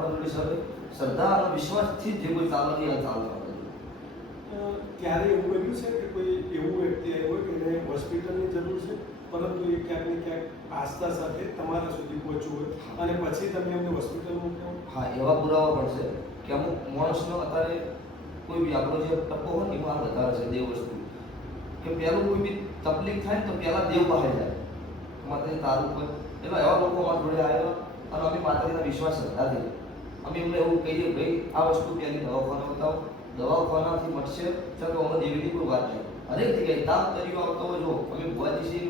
આપણા જોડે સર શ્રદ્ધા અને વિશ્વાસથી જ જે કોઈ ચાલવાની આ ચાલતા ક્યારે એવું બન્યું છે કે કોઈ એવું વ્યક્તિ આવ્યો હોય કે એને હોસ્પિટલની જરૂર છે પરંતુ એ ક્યાંક ને ક્યાંક આસ્થા સાથે તમારા સુધી પહોંચ્યું હોય અને પછી તમે એમને હોસ્પિટલ મૂક્યો? હા, એવા પુરાવા પણ છે કે અમુક માણસનો અત્યારે કોઈ બી આપણો જે ટપ્પો હોય ને એમાં વધારે છે દેવ વસ્તુ કે પહેલું કોઈ બી તકલીફ થાય ને તો પહેલાં દેવ પાસે જાય માતાજી તારું પર. એટલે એવા લોકો અમારા જોડે આવેલા અને અમે માતાજીના વિશ્વાસ શ્રદ્ધાથી અમે એમને એવું કહીએ ભાઈ આ વસ્તુ પહેલી દવાખાના બતાવો, દવાખાનાથી મળશે ચાલો અમે દેવીની કોઈ વાત નહીં. હરેક જગ્યાએ તાપ તરીકે આવતો હોય જો અમે ભુવાજી છીએ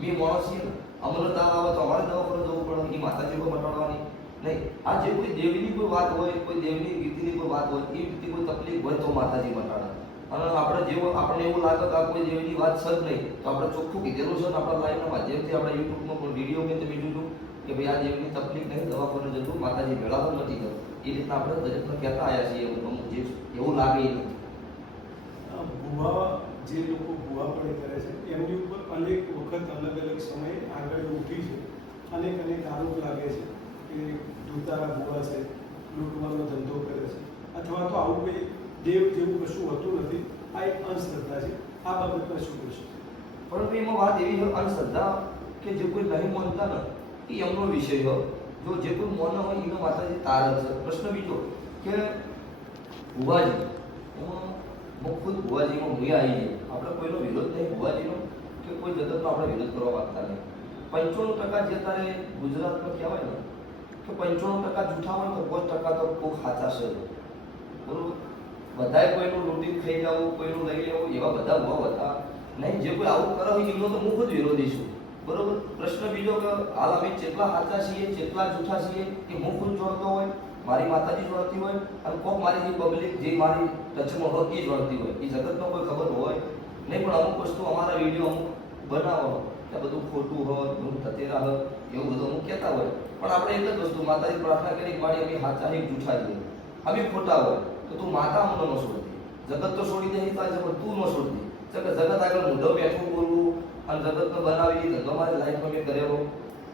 મેં માણસ છીએ ને અમને તાપ આવે તો અમારે દવાખાને જવું પડે, એ માતાજી કોઈ મટાડવાની નહીં. આ જે કોઈ દેવીની કોઈ વાત હોય, કોઈ દેવની રીતિની કોઈ વાત હોય, એ રીતે કોઈ તકલીફ હોય તો માતાજી મટાડે. અને આપણે જેવો આપણને એવું લાગે કે આ કોઈ દેવીની વાત છે જ નહીં તો આપણે ચોખ્ખું કીધેલું છે ને આપણા લાઈવના માધ્યમથી આપણે યુટ્યુબમાં કોઈ વિડીયો મેં તમે જોયું કે ભાઈ આ દેવીની તકલીફ નહીં, દવાખાને જતું માતાજી ભેળા પણ નથી થતું. એ રીતના આપણે દરેકને કહેતા આવ્યા છીએ અમુક જે એવું લાગે એ નથી. ભુવા જે લોકો ભુવાપણી કરે છે એમની ઉપર અનેક વખત અલગ અલગ સમયે આગળ ઉઠી છે, અનેક આરોપ લાગે છે કે દૂતારા ભુવા છે, લૂંટવાનો ધંધો કરે છે, અથવા તો આવું કંઈ દેવ જેવું કશું હોતું નથી, આ એક અંધશ્રદ્ધા છે. આ બાબતમાં શું કહેશો? પરંતુ એમાં વાત એવી છે અંધશ્રદ્ધા કે જે કોઈ નહીં માનતા ને એ એમનો વિષય હોય, જો જે કોઈ મોન હોય એનો માતાજી તાર છે. પ્રશ્ન બીજો કે ભુવાજી એમાં ખુદ ભુવાજીમાં હું આવી જઈએ, આપણે કોઈનો વિરોધ નહીં ભુવાજીનો કે કોઈ જગતનો આપણે વિરોધ કરવા માંગતા નહીં. 95% જે તારે ગુજરાતમાં કહેવાય ને કે 95% જૂઠા હોય તો 5% તો ખૂબ સાચા છે. બરોબર, બધાએ કોઈનું લૂંટી ખાઈ જવું, કોઈનું લઈ લેવું એવા બધા ભુવા હતા નહીં. જે કોઈ આવું કરે હોય એમનો તો હું ખુદ વિરોધી છું. બરોબર, પ્રશ્ન બીજો કે હાલ અમે જેટલા સાચા છીએ જેટલા જૂઠા છીએ એ હું ખુદ જોડતો હોય, મારી માતાજી જોડતી હોય અને કોક મારી જે પબ્લિક જે મારી ટચમાં હોય એ જોડતી હોય. એ જગતનો કોઈ ખબર હોય નહીં, પણ અમુક વસ્તુ અમારા વિડીયો અમુક બનાવો કે બધું ખોટું હોય, બધું તતેરા હોય એવું બધું અમુક કહેતા હોય. પણ આપણે એક જ વસ્તુ માતાજી પ્રાર્થના કરી મારી અમે સાચા એક જૂઠા છીએ. અમે ખોટા હોય તો તું માતા અમને ન છોડતી, જગત તો છોડી દે છે પણ તું ન છોડતી. જગત આગળ મુદ્દો બેઠું બોલવું અને જગતને બનાવી ધંધો મારી લાઈફમાં મેં કરેલો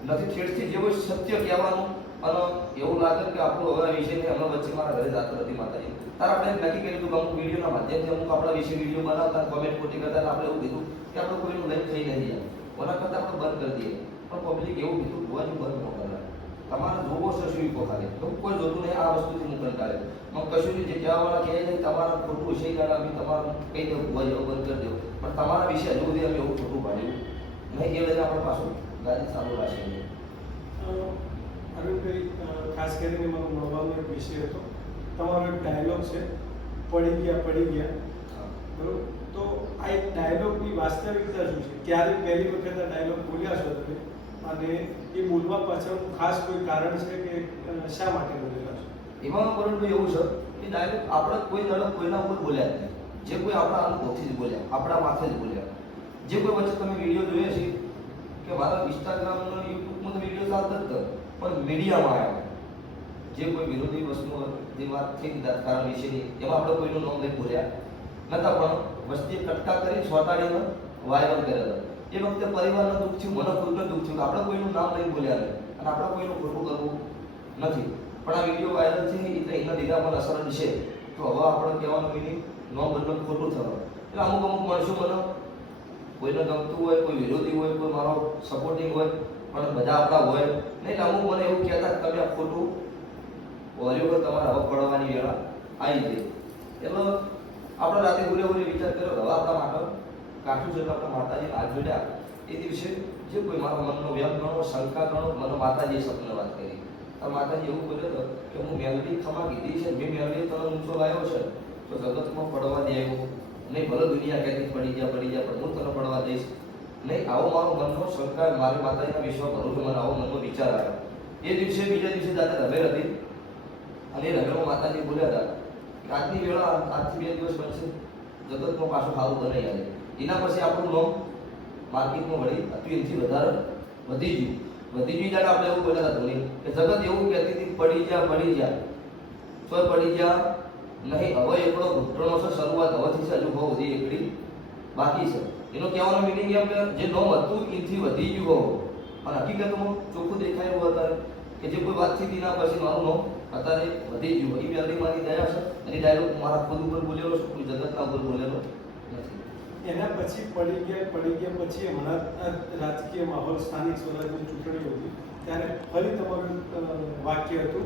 નથી. ઠેઠથી જેવું સત્ય કહેવાનું અને એવું લાગે કે આપણું હવે વિષય નહીં, હમણાં વચ્ચે મારા ઘરે જાત હતી માતાજી તારે આપણે નક્કી કર્યું હતું કે અમુક વિડીયોના માધ્યમથી અમુક આપણા વિશે વિડીયો બનાવતા કોમેન્ટ ખોટી કરતા આપણે એવું કીધું કે આપણે કોઈનું લઈને થઈ નહીં જાય, ઓના કરતાં આપણે બંધ કરી દઈએ. પણ પબ્લિક એવું કીધું ભુવાજી બંધ ન કરાય, તમારે જોવો છે શું પોખાડે તો કોઈ જોતું નહીં. આ વસ્તુથી હું કંટાળે કશું નહીં. જે કહેવાવાળા કહે છે તમારા ખોટું છે કારણ અમે તમારું કહી દઉં ભુવાજી બંધ કરી દો, પણ તમારા વિશે હજુ સુધી અમે એવું ખોટું પાડ્યું નહીં. એ લઈને આપણે પાછું ગાડી ચાલુ રાખીએ. અરુણભાઈ, ખાસ કરીને મારો મળવાનો એક વિષય હતો, તમારો એક ડાયલોગ છે પડી ગયા બરોબર. તો આ એક ડાયલોગની વાસ્તવિકતા શું છે? ક્યારે પહેલી વખત આ ડાયલોગ બોલ્યા છો તમે અને એ બોલવા પાછળનું ખાસ કોઈ કારણ છે કે શા માટે બોલેલા છો? એમાં કરુણભાઈ એવું છે કે ડાયરેક્ટ આપણે કોઈ દડક કોઈના ઉપર બોલ્યા જ નહીં. જે કોઈ આપણા અનુભવથી જ બોલ્યા, આપણા માથે જ બોલ્યા. જે કોઈ વચ્ચે તમે વિડીયો જોયા છે કે મારા ઇન્સ્ટાગ્રામ અને યુટ્યુબમાં તો વિડીયો ચાલતા જ પણ મીડિયામાં આવ્યા જે કોઈ વિરોધી વસ્તુ જે વાત થઈ કારણ વિશેની એમાં આપણે કોઈનું નામ લઈ બોલ્યા નતા, પણ વસ્તી કટકા કરી ચોંટાડીને વાયરલ કરેલા. એ વખતે પરિવારને દુઃખ થયું, મને ખુદને દુઃખ થયું કે આપણે કોઈનું નામ લઈને બોલ્યા નહીં અને આપણે કોઈનું ખોટું કરવું નથી. પણ આ વિડીયો વાયરલ છે એટલે એના લીધા પણ અસર છે. તો હવે આપણે કહેવાનું મિનિંગ નામ બદલ ખોટું થવાનું. એટલે અમુક માણસો મને કોઈને ગમતું હોય, કોઈ વિરોધી હોય, કોઈ મારો સપોર્ટિંગ હોય, પણ બધા આપણા હોય નહીં. એટલે અમુક મને એવું કહેતા કે તમે આ ખોટું વર્યું તમારે હવે પડવાની વેળા આવી ગઈ. એટલે આપણે રાતે ઉરે વિચાર કર્યો હવે આપણા માટે કાઠું છે. આપણે માતાજી હાથ જોડ્યા એ દિવસે જે કોઈ મારા મનનો વ્યક્ત ગણો, શંકા ગણો, મને માતાજીએ સપને વાત કરી. તો માતાજી એવું બોલ્યો કે હું મેલડી ખમા કીધી છે, મેં મેલડી તને ઊંચો લાવ્યો છે તો જગતમાં પડવા દે આવ્યો નહીં. ભલે દુનિયા કહેતી પડી ગયા પણ હું તને પડવા દઈશ નહીં. આવો મારો મનનો શંકા, મારી માતાજીના વિશ્વાસ ભરું છું, મને આવો મનનો વિચાર આવ્યો. એ દિવસે બીજા દિવસે જાતે રમેર હતી અને એ રમેરમાં માતાજી બોલ્યા હતા કે આજની વેળા આજથી 2 દિવસ બનશે જગતમાં પાછું સારું બનાવી આવે. એના પછી આપણું નામ માર્કેટમાં વળી હતું એનાથી વધારે વધી ગયું ત્યારે આપણે એવું બોલ્યા હતા ધોની કે જગત એવું કહેતી હતી પડી ગયા તો પડી ગયા નહીં. હવે એકડો ઘૂંટણો છે, શરૂઆત હવેથી છે, હજુ બહુ બધી એકડી બાકી છે. એનો કહેવાનો મિનિંગ એમ કે જે નોમ હતું એનાથી વધી ગયું હોવું અને હકીકતમાં ચોખ્ખું દેખાય એવું અત્યારે કે જે કોઈ વાતચીત એના પછી મારું નામ અત્યારે વધી ગયું. એ મેલડી મારી દયા છે. એની ડાયલોગ મારા ખુદ ઉપર બોલેલો છે, કોઈ જગતના ઉપર બોલેલો નથી. એના પછી પડી ગયા પછી હમણાં આ રાજકીય માહોલ સ્થાનિક સ્વરાજની ચૂંટણી હતી ત્યારે ફરી તમારું વાક્ય હતું